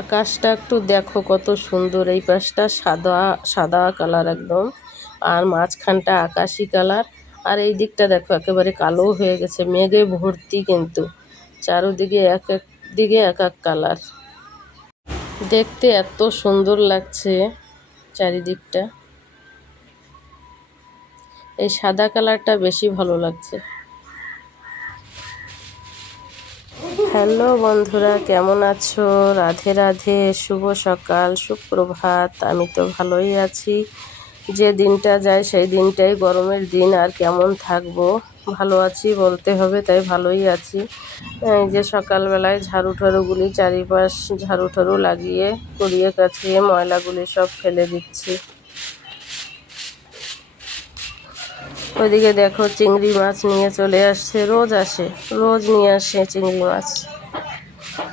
আকাশটা একটু দেখো কত সুন্দর। এই পাশটা সাদা সাদা কালার একদম, আর মাঝখানটা আকাশি কালার, আর এই দিকটা দেখো একেবারে কালো হয়ে গেছে, মেঘে ভর্তি, কিন্তু চারোদিকে এক এক দিকে এক এক কালার। দেখতে এত সুন্দর লাগছে চারিদিকটা। এই সাদা কালারটা বেশি ভালো লাগছে। হ্যালো বন্ধুরা, কেমন আছো? রাধে রাধে, শুভ সকাল, সুপ্রভাত। আমি তো ভালোই আছি। যে দিনটা যায় সেই দিনটাই গরমের দিন, আর কেমন থাকবো, ভালো আছি বলতে হবে, তাই ভালোই আছি। এই যে সকালবেলায় ঝাড়ু ঠাড়ুগুলি চারিপাশ ঝাড়ু ঠাড়ু লাগিয়ে কুড়িয়ে কাছিয়ে ময়লাগুলি সব ফেলে দিচ্ছি। ওইদিকে দেখো চিংড়ি মাছ নিয়ে চলে আসছে, রোজ আসে, রোজ নিয়ে আসে চিংড়ি মাছ।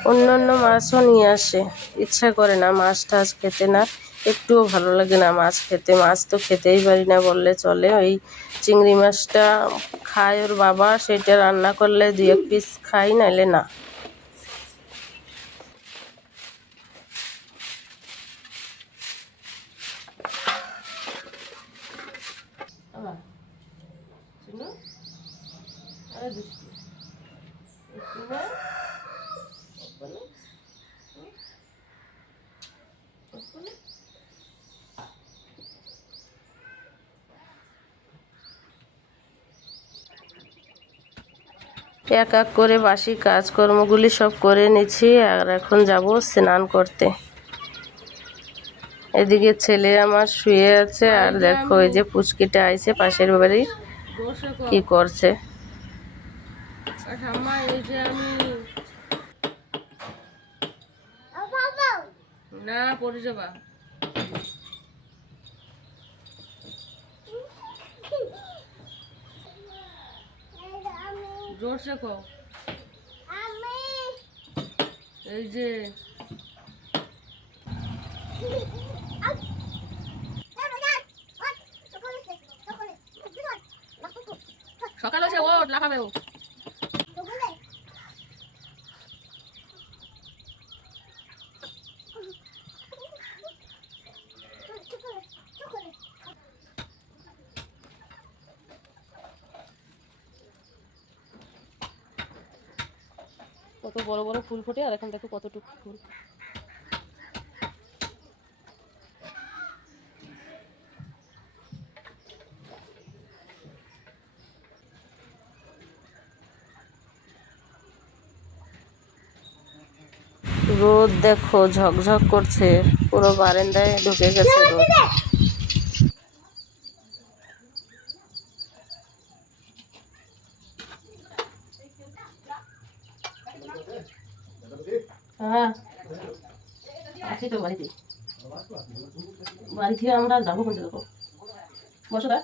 অন্যান্য মাছও নিয়ে আসে, ইচ্ছা করে না মাছ টাছ খেতে, না একটুও ভালো লাগে না মাছ খেতে। মাছ তো খেতেই পারি না বললে চলে। ওই চিংড়ি মাছটা খায় ওর বাবা, সেটা রান্না করলে 2-1 পিস খাই, নাইলে না। এক এক করে বাসি কাজকর্মগুলি সব করে নিচ্ছি, আর এখন যাব স্নান করতে। এদিকে ছেলে আমার শুয়ে আছে, আর দেখো এই যে পুচকিটা আইছে পাশের বাড়ির, কি করছে। না পড়ে যাবা, জোরসে কও। এই যে সকাল হয়েছে, ওঠ লাফাবে ও। কত বড় বড় ফুল ফোটে, আর এখন দেখো কতটুকু ফুল। রোদ দেখো ঝকঝক করছে, পুরো বারান্দায় ঢুকে গেছে রোদ। হ্যাঁ আছি তো বাড়িতে, বাড়ি থেকে আমরা যাবো কোনটা দেখো। বসো দা,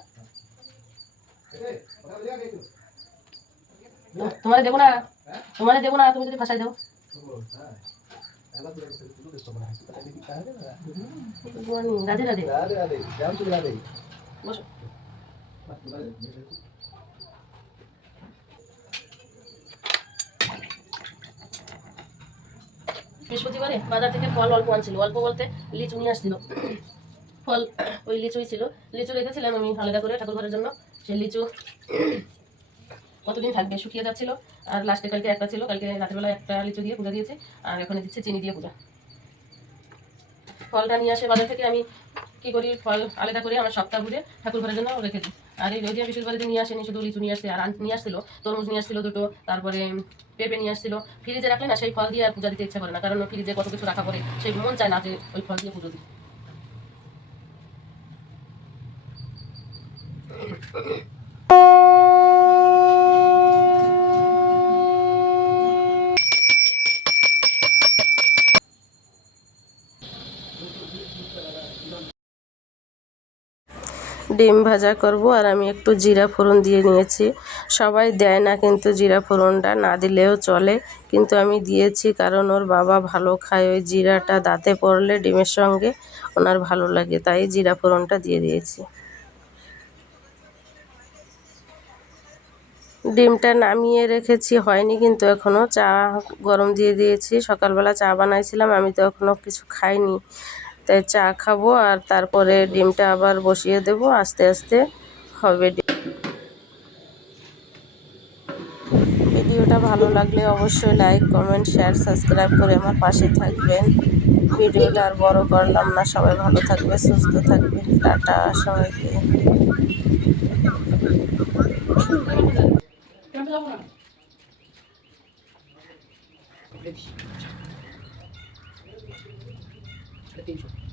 তোমারে দেবো না, তোমারে দেবো না, তুমি যদি ভাষায় দাও। রাধে রাধে, বসো। বৃহস্পতিবারে বাজার থেকে ফল অল্প আনছিল, অল্প বলতে লিচু নিয়ে আসছিল। ফল ওই লিচুই ছিল, লিচু রেখেছিলাম আমি আলাদা করে ঠাকুর ঘরের জন্য। সেই লিচু কতদিন থাকবে, শুকিয়ে যাচ্ছিল। আর লাস্টে কালকে একটা ছিল, কালকে রাতেরবেলা একটা লিচু দিয়ে পূজা দিয়েছে, আর এখন দিচ্ছে চিনি দিয়ে পূজা। ফলটা নিয়ে আসে বাজার থেকে, আমি কি করি ফল আলাদা করে আমার সপ্তাহ ঘুরে ঠাকুর ঘরের জন্য রেখে দিই। আর এই রোজিয়া বিশুর বাড়িতে নিয়ে আসেনি, শুধু লিচু নিয়ে আসছে, আর নিয়ে আসছিল তরমুজ নিয়ে আসছিল 2টো, তারপরে পেঁপে নিয়ে আসছিল। ফ্রিজে রাখলে না সেই ফল দিয়ে আর পূজা দিতে ইচ্ছা করে না, কারণ ফ্রিজে কত কিছু রাখা পড়ে, সেই মন চায় না যে ওই ফল দিয়ে পুজো দিই। ডিম ভাজা করব, আর আমি একটু জিরা ফোড়ন দিয়ে নিয়েছি। সবাই দেয় না কিন্তু জিরা ফোড়নটা, না দিলেও চলে, কিন্তু আমি দিয়েছি কারণ ওর বাবা ভালো খায় ওই জিরাটা, দাঁতে পড়লে ডিমের সঙ্গে ওনার ভালো লাগে, তাই জিরা ফোড়নটা দিয়ে দিয়েছি। ডিমটা নামিয়ে রেখেছি, হয়নি কিন্তু এখনও। চা গরম দিয়ে দিয়েছি, সকালবেলা চা বানাইছিলাম, আমি তো এখনও কিছু খাইনি, তাই চা খাবো আর তারপরে ডিমটা আবার বসিয়ে দেব, আস্তে আস্তে হবে। ভিডিওটা ভালো লাগলে অবশ্যই লাইক, কমেন্ট, শেয়ার, সাবস্ক্রাইব করে আমার পাশে থাকবেন। ভিডিওটা আর বড় করলাম না, সবাই ভালো থাকবে, সুস্থ থাকবে। টাটা সবাইকে। সাড়ে 300